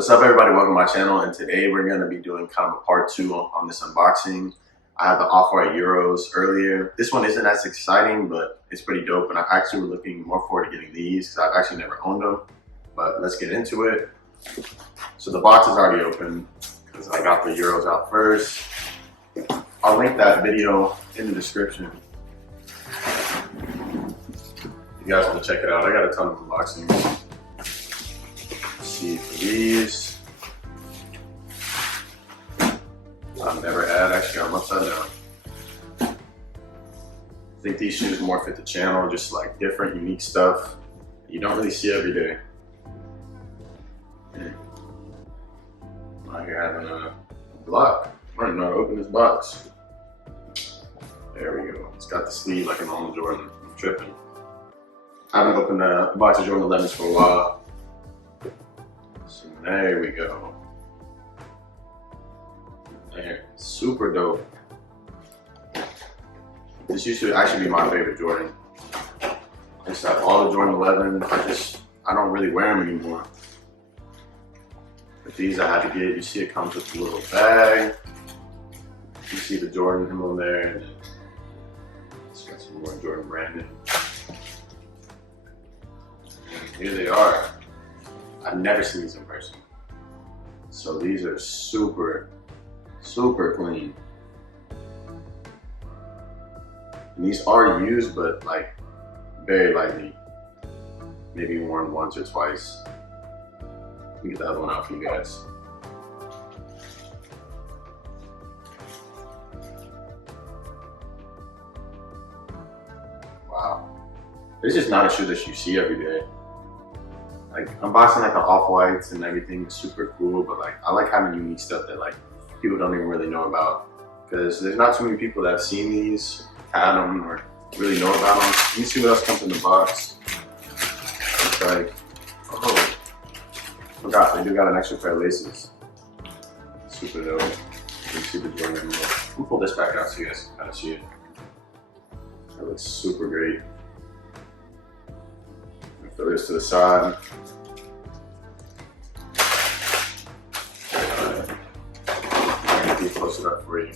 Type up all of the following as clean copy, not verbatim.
What's up, everybody? Welcome to my channel, and today we're going to be doing kind of a part 2 on this unboxing. I had the Off-White Euros earlier. This one isn't as exciting, but it's pretty dope, and I actually was looking more forward to getting these because I've actually never owned them. But let's get into it. So the box is already open because I got the Euros out first. I'll link that video in the description. You guys want to check it out. I got a ton of unboxings. See for these. I've never had, actually got them upside down. I think these shoes more fit the channel, just like different, unique stuff you don't really see every day. Out here having a block. I don't even know how to open this box. There we go. It's got the sleeve like a normal Jordan. I'm tripping. I haven't opened a box of Jordan 11s for a while. So there we go. There, super dope. This used to actually be my favorite Jordan. I just have all the Jordan 11s. I don't really wear them anymore. But these I had to get. You see it comes with a little bag. You see the Jordan emblem there, and then it's got some more Jordan branding. And here they are. I've never seen these in person. So these are super, super clean. And these are used, but like very lightly. Maybe worn once or twice. Let me get the other one out for you guys. Wow. This is not a shoe that you see every day. Like unboxing like the Off-Whites and everything is super cool, but like I like having unique stuff that like people don't even really know about, because there's not too many people that have seen these, had them, or really know about them. You can see what else comes in the box. It's like, oh, forgot they do got an extra pair of laces. Super dope. You can see the Jordan emblem. We'll pull this back out so you guys can kind of see it. That looks super great. Throw this to the side. Let me close it up for you.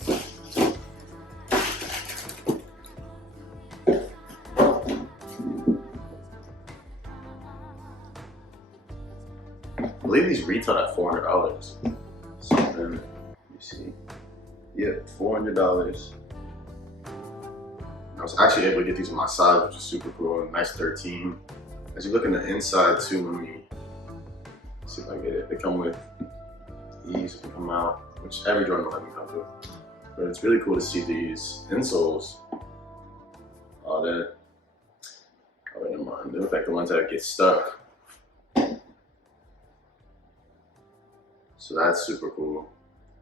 I believe these retail at $400. Something, let me see. Yep, $400. I was actually able to get these in my size, which is super cool. Nice 13. As you look in the inside too, let me see if I get it. They come with these that come out, which every Jordan 11 comes with. But it's really cool to see these insoles. Oh, never mind. They look like the ones that get stuck. So that's super cool.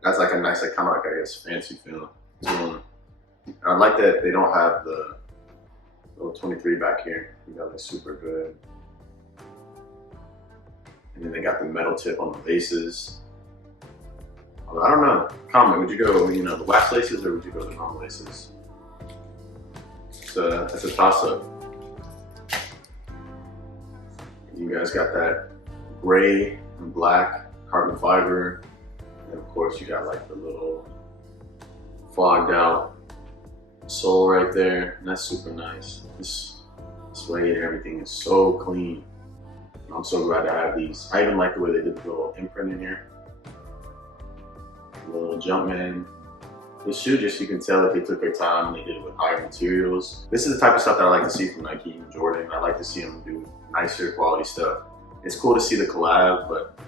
That's like a nice, like kind of like, I guess, fancy feel to them. And I like that they don't have the little 23 back here. You got like super good. And then they got the metal tip on the laces. Although I don't know. Comment, would you go, the wax laces, or would you go the normal laces? So that's a toss up. You guys got that gray and black carbon fiber. And of course you got like the little fogged out sole right there, and that's super nice. This suede and everything is so clean. I'm so glad to have these. I even like the way they did the little imprint in here. The little Jumpman. This shoe, just you can tell that they took their time and they did it with higher materials. This is the type of stuff that I like to see from Nike and Jordan. I like to see them do nicer quality stuff. It's cool to see the collab, but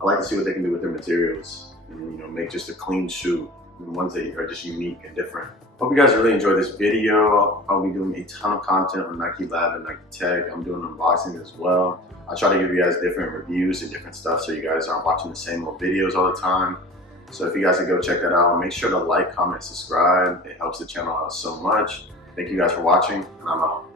I like to see what they can do with their materials and make just a clean shoe. And ones that are just unique and different. Hope you guys really enjoyed this video. I'll be doing a ton of content on Nike Lab and Nike Tech. I'm doing unboxing as well. I try to give you guys different reviews and different stuff so you guys aren't watching the same old videos all the time. So if you guys can go check that out, make sure to like, comment, subscribe. It helps the channel out so much. Thank you guys for watching, and I'm out.